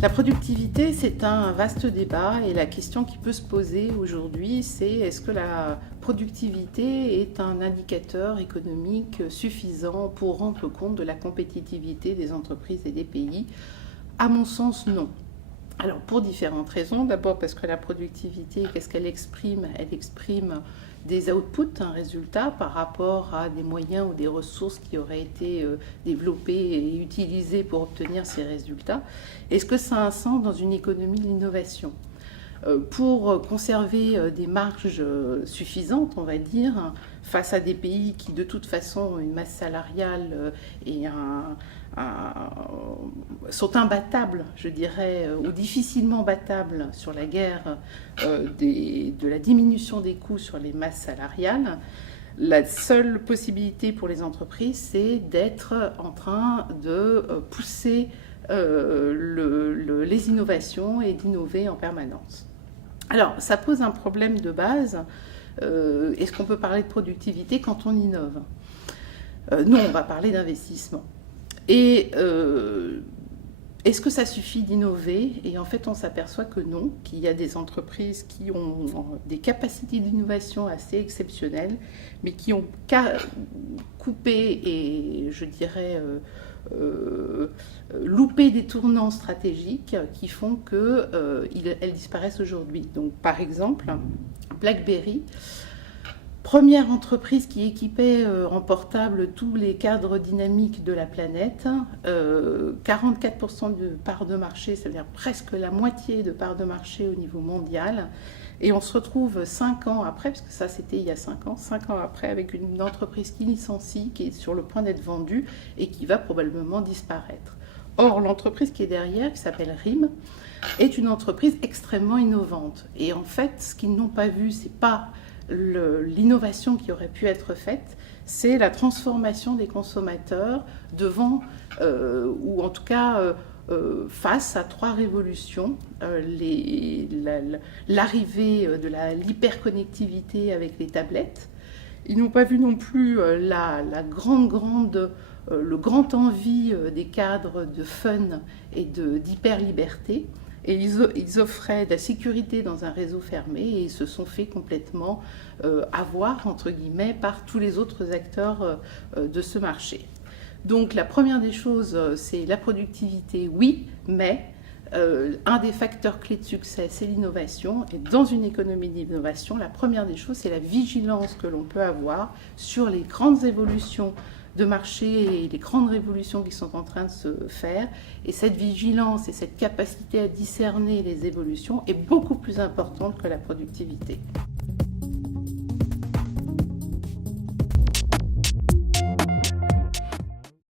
La productivité, c'est un vaste débat et la question qui peut se poser aujourd'hui, c'est est-ce que la productivité est un indicateur économique suffisant pour rendre compte de la compétitivité des entreprises et des pays? À mon sens, non. Alors pour différentes raisons. D'abord parce que la productivité, qu'est-ce qu'elle exprime? Elle exprime des outputs, un résultat par rapport à des moyens ou des ressources qui auraient été développées et utilisées pour obtenir ces résultats. Est-ce que ça a un sens dans une économie de l'innovation? Pour conserver des marges suffisantes, on va dire, face à des pays qui de toute façon ont une masse salariale et sont imbattables, je dirais, ou difficilement battables sur la guerre de la diminution des coûts sur les masses salariales. La seule possibilité pour les entreprises, c'est d'être en train de pousser les innovations et d'innover en permanence. Alors, ça pose un problème de base. Est-ce qu'on peut parler de productivité quand on innove? Non, on va parler d'investissement. Et est-ce que ça suffit d'innover? Et en fait, on s'aperçoit que non, qu'il y a des entreprises qui ont des capacités d'innovation assez exceptionnelles, mais qui ont coupé et, je dirais, loupé des tournants stratégiques qui font qu'elles disparaissent aujourd'hui. Donc, par exemple, BlackBerry, première entreprise qui équipait en portable tous les cadres dynamiques de la planète, 44% de part de marché, c'est-à-dire presque la moitié de part de marché au niveau mondial. Et on se retrouve 5 ans après, parce que ça c'était il y a 5 ans après, avec une entreprise qui licencie, qui est sur le point d'être vendue et qui va probablement disparaître. Or, l'entreprise qui est derrière, qui s'appelle RIM, est une entreprise extrêmement innovante. Et en fait, ce qu'ils n'ont pas vu, c'est pas l'innovation qui aurait pu être faite, c'est la transformation des consommateurs devant, ou en tout cas face à 3 révolutions, l'arrivée de l'hyperconnectivité avec les tablettes. Ils n'ont pas vu non plus le grand envie des cadres de fun et d'hyper-liberté. Et ils offraient de la sécurité dans un réseau fermé et ils se sont fait complètement avoir, entre guillemets, par tous les autres acteurs de ce marché. Donc la première des choses, c'est la productivité, oui, mais un des facteurs clés de succès, c'est l'innovation. Et dans une économie d'innovation, la première des choses, c'est la vigilance que l'on peut avoir sur les grandes évolutions de marché et les grandes révolutions qui sont en train de se faire. Et cette vigilance et cette capacité à discerner les évolutions est beaucoup plus importante que la productivité.